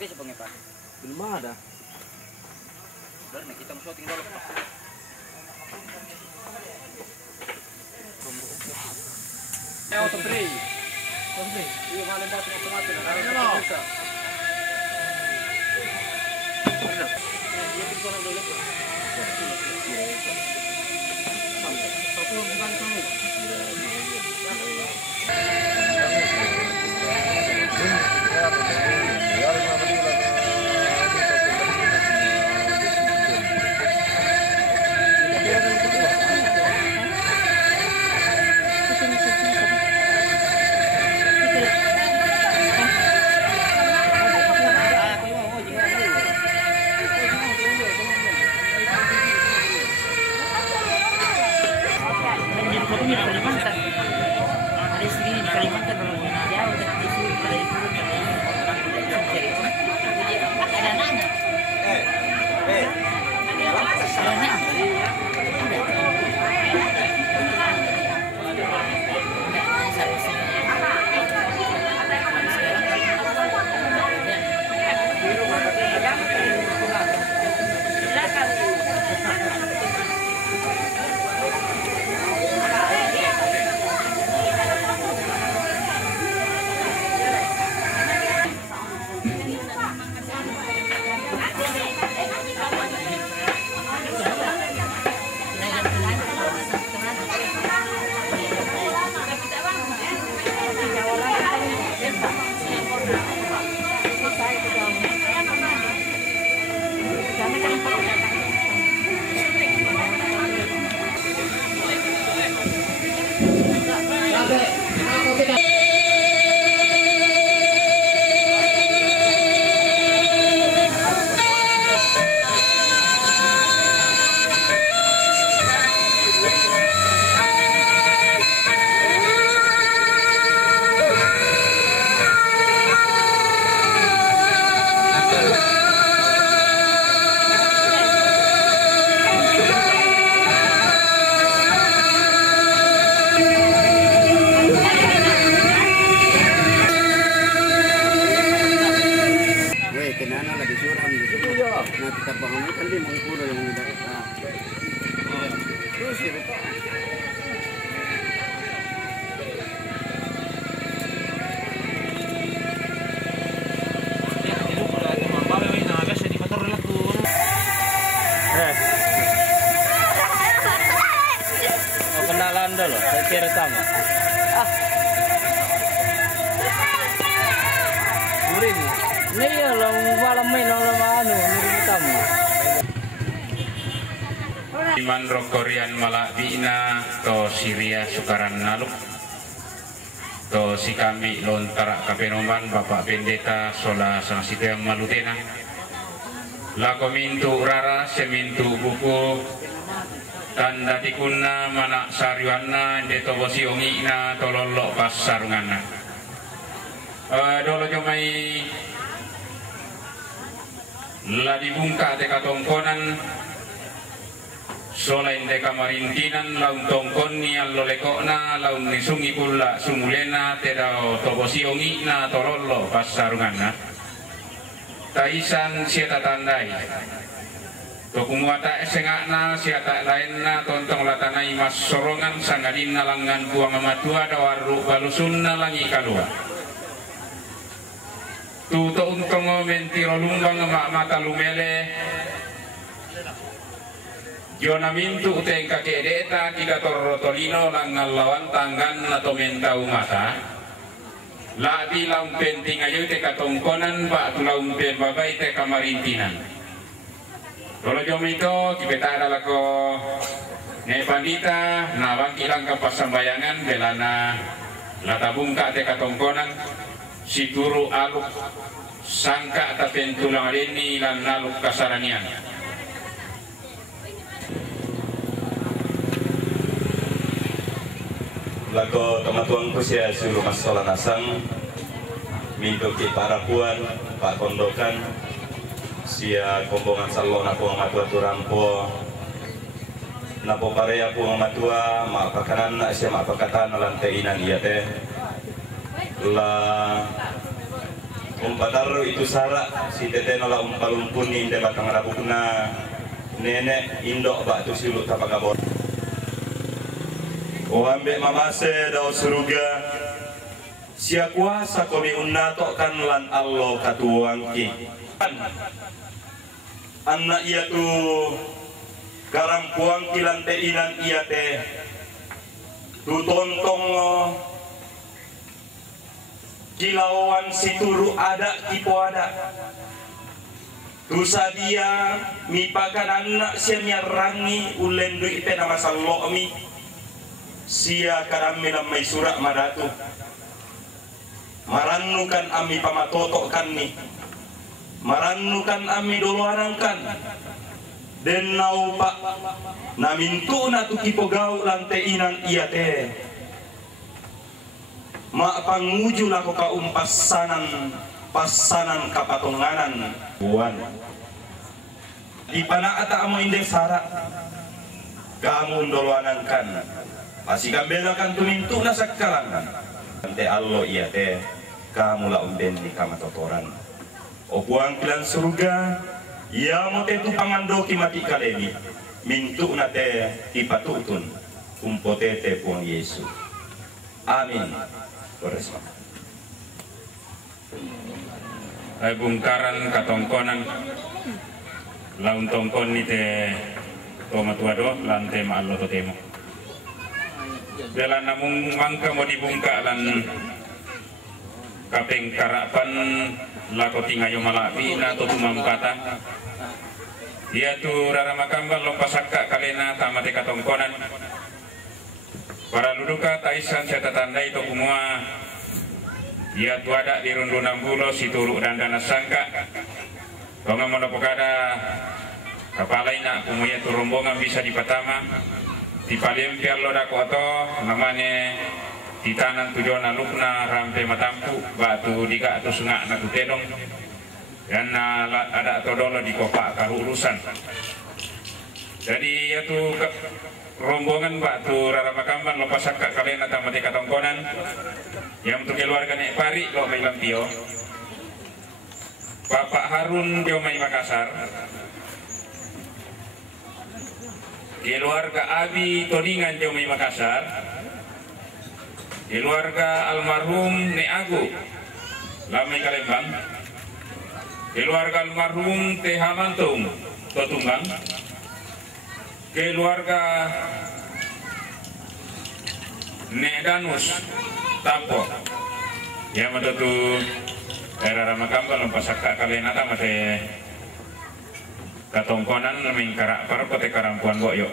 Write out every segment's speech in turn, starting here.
bisa pengepan. Belum ada. Udah nih kita mau syuting dulu. Ya auto free. Iya malam batu otomatis. Ada bisa. Dia bisa dulu. Satu bukan kamu. Saya kira sama. Murid. Ini ya lo malam main lo anu murid tamu. Iman Rokorian Malabina to Syria Sukaran Naluk to si kami lontara kapenoman Bapak Pendeta Sola Sang Sitiang Malutena lako mintu rara semintu buku tanda tikunna mana sariwanna deto bosi ongina tololo pas sarunganna dolo jomai la dibungka teka tongkonan solain deka marintinan laun tongkon ni allo lekokna laun nisungi kula sumulena teda tobosi ongina tololo pas sarunganna taisan sieta tandai Tokumuata esengakna siata lainna tontong latanai mas sorongan sangadin nalangan buang amatua dawaru balusunna langi kalua. Tuto untongo mentiro lumbang emak mata lumele. Jona mintu uteng kake deta tiga torotolino langal lawan tanggan atau mentau mata. Labi laun penting ayo teka tongkonan pak tu laun pen babai teka marintinan. Kalau jom itu kita adalah ko ne pandita nawang ilang ke pasambayangan belana latabung ka te katongkonan si guru aluk sangka tapi tulang reni lan naluk kasaranian. Lago tematuan kusia suruh masalah nasang minto ki para puan pak kondokan sia kombongan salon aku matua turampo napo pareya aku matua mak pakanan sia mak pakatan lantai inan iya teh la Umpataro itu sara si teteno la umpalumpuni de batang rabukna nenek indok batu silu tapakabor. O ambek mamase dao surga sia kuasa komi unnatokan lan Allah katuangki. Anak ia tu karampuang kilan te inan ia te tu tontong kilauan situru ada kipo ada tu sadia mipakan anak sia miarangi ulen duit te nama sallomi sia karam minam mai surak madatu marannukan ami pamatotok kan ni marannukan ami doloarangkan den nau pak namintu na tu kipo gau lante inan iya te mak panguju lako ka pasanan kapatonganan buan di pana ata amo indek sara kamu doloanangkan pasti kambelakan tu mintu na sakalangan ante Allah iya te kamu la umben di kamatotoran opuang kilan surga ya mo te tu pangandoki mati kalemi mintu na te ipatutun umpotete puang Yesus amin. Ay bungkaran katongkonan laun tongkon ni te tomatuado lante maallo to temo bela namung mangka mo dibungka lan kapeng karapan lako tingayo malapi na to tumamkata dia tu raramakambal lopasakka kalena tamate katongkonan para luduka taisan saya tatandai to kumua dia tu ada di rundu 60 situru dan dana sangka konga monopokada kapalai na kumuya tu rombongan bisa dipatama di palem piallo da koto namane titanan tujona lukna rampe matampu batu diga atau sunga na tutedong dan ada todolo di kopak karurusan jadi ya tu rombongan batu raramakambang lopasakka kalena tamate katongkonan yang untuk keluarga nek pari lo mai lampio Bapak Harun dia mai Makassar keluarga Abi Todingan dia mai Makassar keluarga almarhum Nek Agu lamai Kalembang keluarga almarhum Teh Hamantung Totunggang keluarga Nek Danus Tampo ya madatu era ramakamba lompasakka kalena tamate katongkonan mingkarak par kote karampuan boyo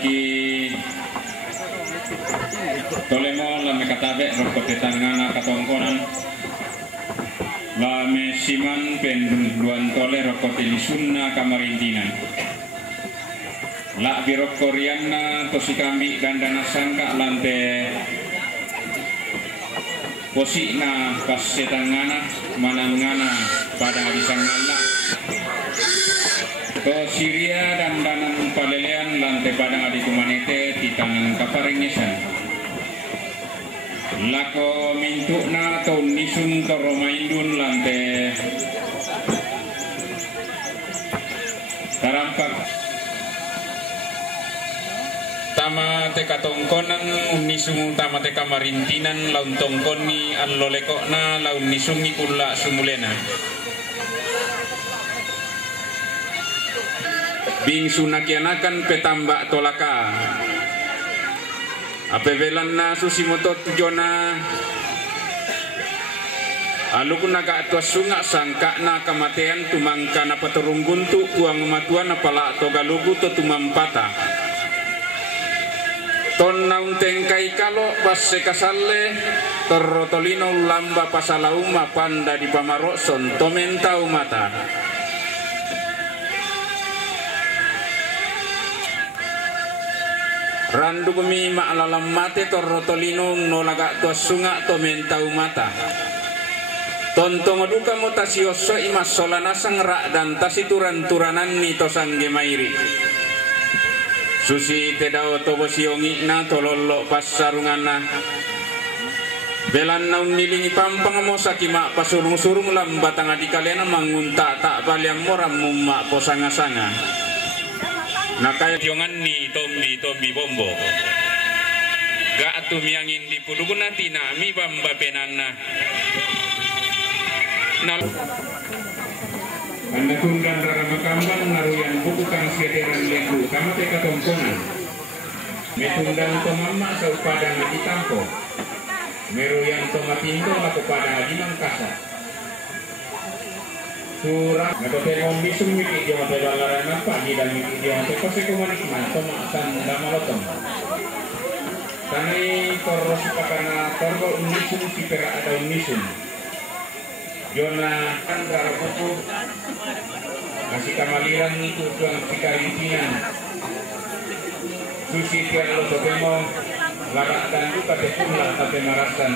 ki tolemo lame katabe rokote tangana katongkonan lame siman pen duan tole rokote lisunna kamarintinan La birok Koreana tosikami dan dana sangka lante posina pas setangana manangana pada disangala to Syria dan danan palelean lante pada adi kumanete di tangan kaparengesan lako mintukna to nisung to romaindun lante tarampak tama teka tongkonan unisung tama teka marintinan laun tongkoni allolekokna laun nisungi kulla sumulena bing sunakianakan petambak tolaka apevelanna susimoto tujona aluk naga atua sunga sangka na kamatean tumangka na paturung guntu tuang matuan apala togalugu to tumampata ton naun tengkai kalo pas sekasalle torrotolino lamba pasalauma panda di pamarokson tomentau mata randu kemi ma'alalam mate torrotolino nolaga tua sunga tomentau mata tontong duka mo tasioso imas solana sangra dan tasituran-turanan ni tosang gemairi susi tedao tobo siongi na tololo pas sarungana belan naun nilingi pampang mo sakima pasurung-surung lambatang adikalena mangunta tak baliam moram mumma posanga-sanga nakaya tiongan ni tombi bombo ga atumiangin di puluguna tinami bamba penana nal anda tunggan rara makambang naruyan buku kang seteran leku kama teka tongkongan metungdan tomama sa upadang di tampo meruyan tomatinto lako pada di mangkasa surat ngatoteng bisung miki dia mate balaran apa di dan miki dia mate kose kumanikman tomasan damalotong tanai koros pakana korbo unisum sipera ada unisum Jona kan darah buku kasih kamaliran itu tuang pikarintinan susi tiang lo topemo larak dan luka tepunglah tapi marasan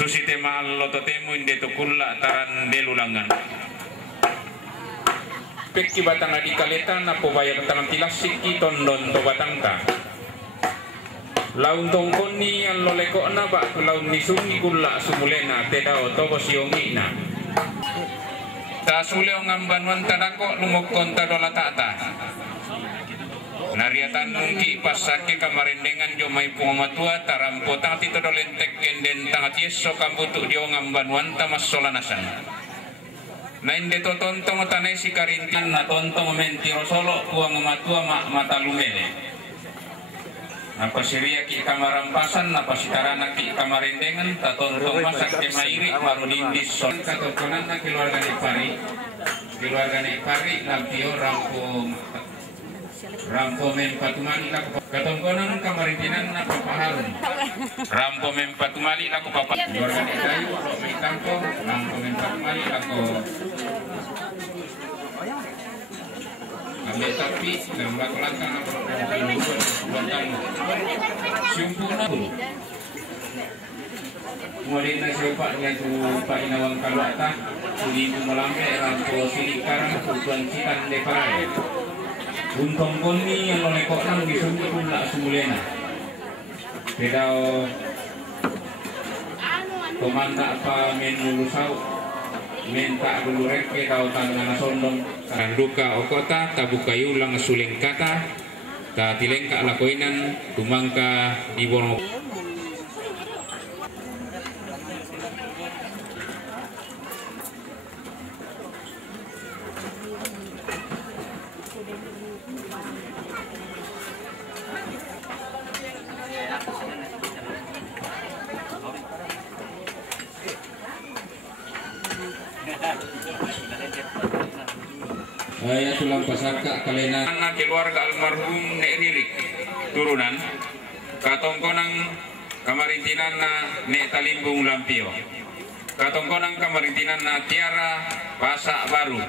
susi tema loto temu inde to kulla taran delulangan pekki batang adi kaletan apo bayar tangan tilasik ki tondon to batangta laun tongkoni yang loleko na ba laun nisungi kulla sumulena tedao to bosiongi na ta sule ngamban wanta dako lumokon ta dola tata nariatan nungki pasake kamarendengan jo mai pungamatua tarampo tangti to dolentek kenden tangati so kambutu dio ngamban wanta masolanasan na inde to tontong tanay si karintin na tontong mentiro solo puang matua mata lumene napasiria ki kamarampasan napasitarana ki kamarendengan ta tontong masak kemairi marulindis son katokonan na keluarga ni pari lampio rampo mempatumali laku katongkonan kamarintinan na papaharun rampo mempatumali laku papa keluarga ni kayu lo metampo rampo mempatumali laku ambil tapi dan laku-laku sempurna kemudian siapa dia tu Pak Inawang Kalwata sudi melambe rampo silikaran tujuan citan deparai untong koni yang lolekok nang disungguh pula semulena pedao komanda apa menulusau minta dulu reke kau tangan sondong kanduka okota tabukayu lang suling kata ta tilengka lakoinan tumangka di bono saya tulang pasaka kalena anak keluarga almarhum Nek Ririk turunan katongkonang kamarintinan na Nek Talimbung Lampio katongkonang kamarintinan na Tiara Pasak Baru